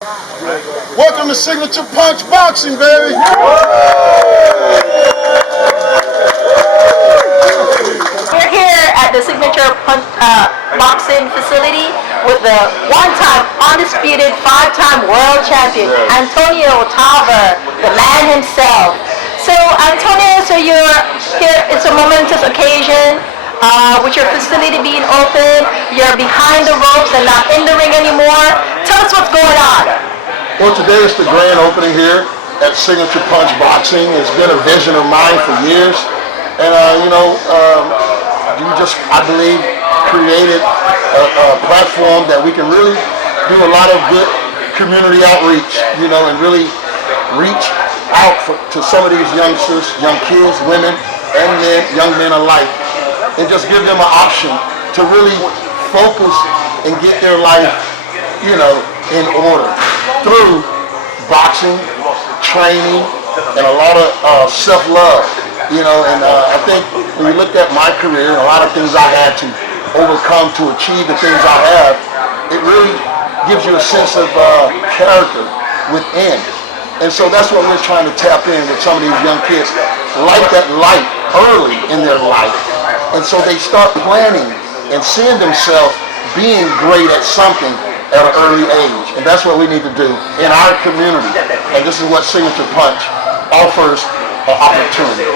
Welcome to Signature Punch Boxing, baby. We're here at the Signature Boxing facility with the one-time undisputed five-time world champion, Antonio Tarver, the man himself. So, Antonio, you're here, it's a momentous occasion. With your facility being open, you're behind the ropes and not in the ring anymore. Tell us what's going on. Well, today is the grand opening here at Signature Punch Boxing. It's been a vision of mine for years. And, you just, I believe, created a platform that we can really do a lot of good community outreach, and really reach out to some of these youngsters, young kids, women, and men, young men alike, and just give them an option to really focus and get their life, in order through boxing, training, and a lot of self-love, and I think when you look at my career and a lot of things I had to overcome to achieve the things I have, it really gives you a sense of character within. And so that's what we're trying to tap in with some of these young kids, light that light early in their life. And so they start planning and seeing themselves being great at something at an early age. And that's what we need to do in our community. And this is what Signature Punch offers an opportunity.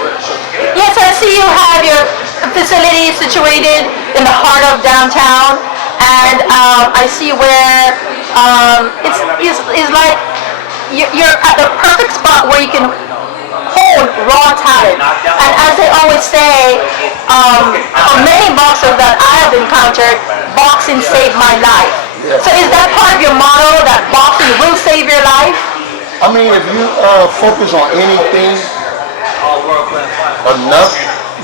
Yes, I see you have your facility situated in the heart of downtown. And I see where it's like you're at the perfect spot where you can hold raw talent. And as they always say, many boxers that I have encountered, boxing saved my life. Yeah. So is that part of your motto, that boxing will save your life? I mean, if you focus on anything enough,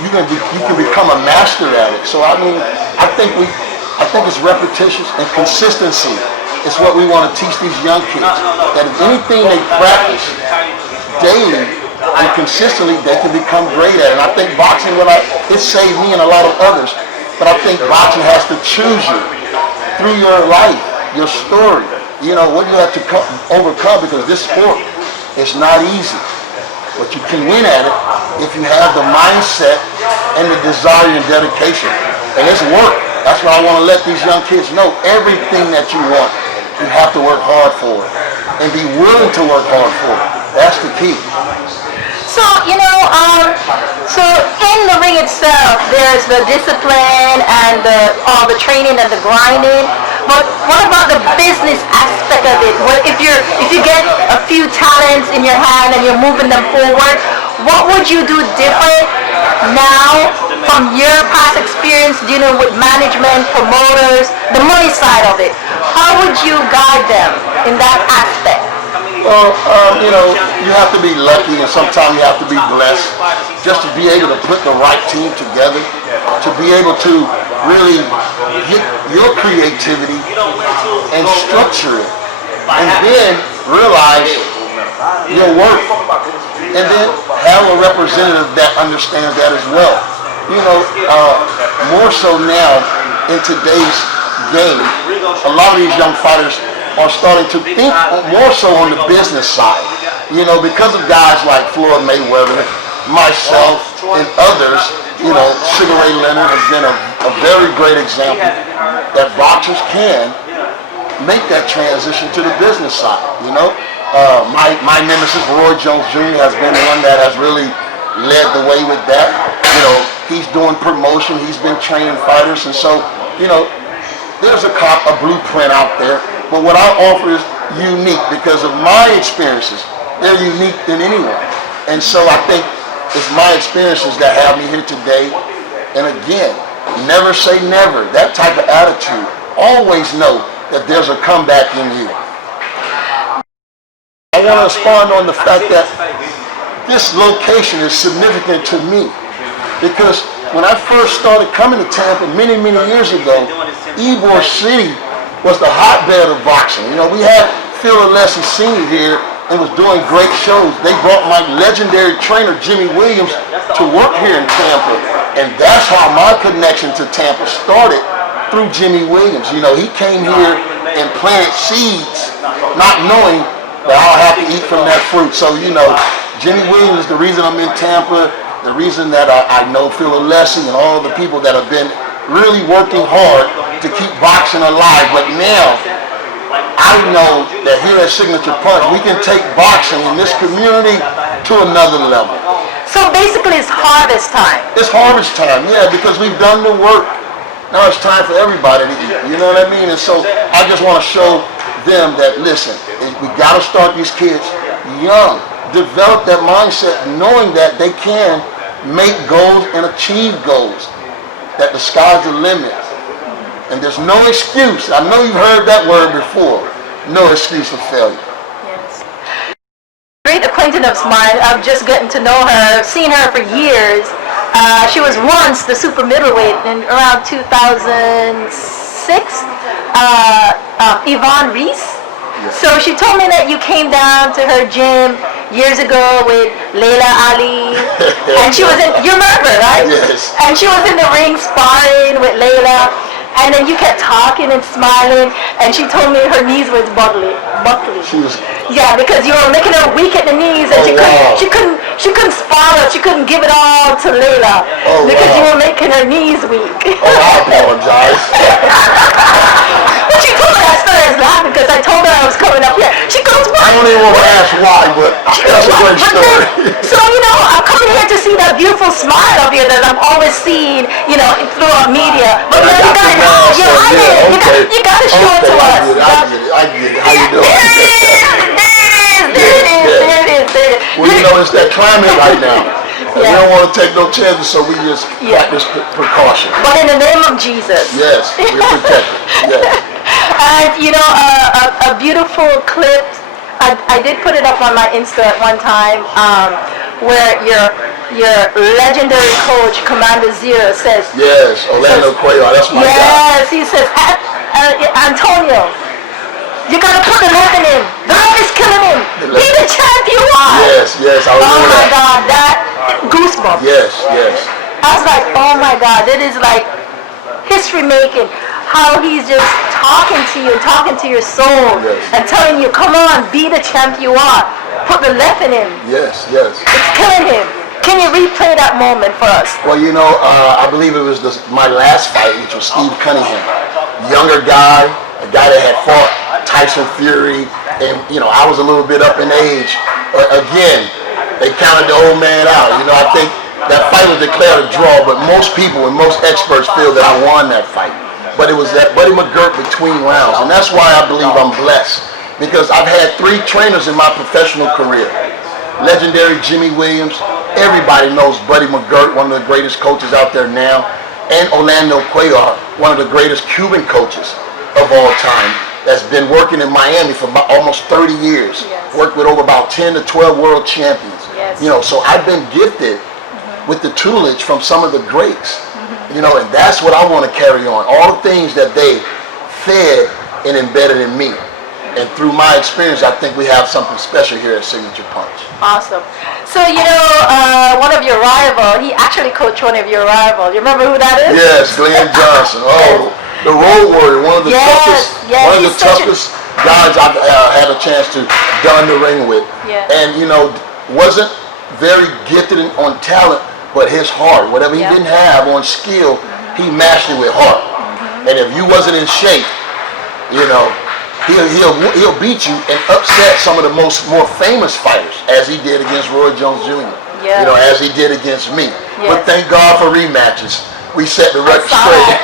you can become a master at it. So I mean, I think it's repetition and consistency. It's what we want to teach these young kids. That if anything they practice daily and consistently, they can become great at it. And I think boxing, it saved me and a lot of others. But I think boxing has to choose you through your life, your story. What you have to overcome, because this sport is not easy. But you can win at it if you have the mindset and the desire and dedication. And it's work. That's why I want to let these young kids know everything that you want, you have to work hard for it. And be willing to work hard for it. That's the key. So, so in the ring itself, there's the discipline and all the training and the grinding. But what about the business aspect of it? If you get a few talents in your hand and you're moving them forward, what would you do different now from your past experience dealing with management, promoters, the money side of it? How would you guide them in that aspect? Well, you have to be lucky, and sometimes you have to be blessed just to be able to put the right team together, to be able to really get your creativity and structure it, and then realize your work, and then have a representative that understands that as well. More so now in today's game, a lot of these young fighters are starting to think more so on the business side. Because of guys like Floyd Mayweather, myself, and others, Sugar Ray Leonard has been a very great example that boxers can make that transition to the business side. My nemesis, Roy Jones Jr., has been one that has really led the way with that. He's doing promotion, he's been training fighters, and so, there's a blueprint out there. But what I offer is unique because of my experiences. They're unique than anyone. And so I think it's my experiences that have me here today. And again, never say never. That type of attitude. Always know that there's a comeback in you. I want to expand on the fact that this location is significant to me. Because when I first started coming to Tampa many, many years ago, Ybor City was the hotbed of boxing. We had Phil Alessi Sr. here and was doing great shows. They brought my legendary trainer, Jimmy Williams, to work here in Tampa. And that's how my connection to Tampa started, through Jimmy Williams. He came here and planted seeds, not knowing that I'll have to eat from that fruit. So, Jimmy Williams is the reason I'm in Tampa, the reason that I know Phil Alessi and all the people that have been really working hard to keep boxing alive. But now, I know that here at Signature Punch, we can take boxing in this community to another level. So basically it's harvest time. It's harvest time, yeah, because we've done the work. Now it's time for everybody to eat, you know what I mean? And so I just want to show them that, listen, we got to start these kids young, develop that mindset, knowing that they can make goals and achieve goals, that the sky's the limit. And there's no excuse. I know you've heard that word before. No excuse for failure. Yes. Great acquaintance of mine. I've just gotten to know her, seen her for years. She was once the super middleweight in around 2006. Yvonne Reese. Yes. So she told me that you came down to her gym years ago with Layla Ali, and she was you remember, right? Yes. And she was in the ring sparring with Layla, and then you kept talking and smiling, and she told me her knees was buckling. She was. Yeah, because you were making her weak at the knees, and she couldn't spar her, she couldn't give it all to Layla because you were making her knees weak. Oh, I apologize. But she told me, I started laughing because I told her I was coming up here. She goes, what? I don't even want to ask why, but that's a great story. So, I'm coming here to see that beautiful smile of yours that I'm always seeing, through media. But now you got you're hiding. You got to show it to us. I get it. How you doing? There it is. Well, it's that climate right now. We don't want to take no chances, so we just practice precaution. But in the name of Jesus. Yes, we're protected. Yes. And a beautiful clip. I did put it up on my Insta at one time, where your legendary coach, Commander Zero, says. Yes, Orlando Cuellar, that's my guy. Yes, he says, Antonio, you gotta put the love in him. The love is killing him. Be the champ you are. Yes, I remember Oh my that. God, that goosebumps. Yes. I was like, oh my God, that is like history making. How he's just talking to you, talking to your soul, and telling you, come on, be the champ you are. Put the left in him. Yes. It's killing him. Can you replay that moment for us? Well, I believe it was my last fight, which was Steve Cunningham. Younger guy, a guy that had fought Tyson Fury, and I was a little bit up in age. Again, they counted the old man out. I think that fight was declared a draw, but most people and most experts feel that I won that fight. But it was that Buddy McGirt between rounds, and that's why I believe I'm blessed, because I've had 3 trainers in my professional career. Legendary Jimmy Williams, everybody knows Buddy McGirt, one of the greatest coaches out there now, and Orlando Cuellar, one of the greatest Cuban coaches of all time, that's been working in Miami for about almost 30 years, worked with over about 10 to 12 world champions. So I've been gifted with the tutelage from some of the greats. And that's what I want to carry on. All the things that they fed and embedded in me. And through my experience, I think we have something special here at Signature Punch. Awesome. So, one of your rivals, he actually coached one of your rivals. You remember who that is? Yes, Glenn Johnson. Oh, the road warrior, one of the toughest guys I've had a chance to don the ring with. And, wasn't very gifted on talent, but his heart, whatever he didn't have on skill, he matched it with heart. And if you wasn't in shape, he'll beat you and upset some of the more famous fighters, as he did against Roy Jones Jr. As he did against me. But thank God for rematches. We set the record straight.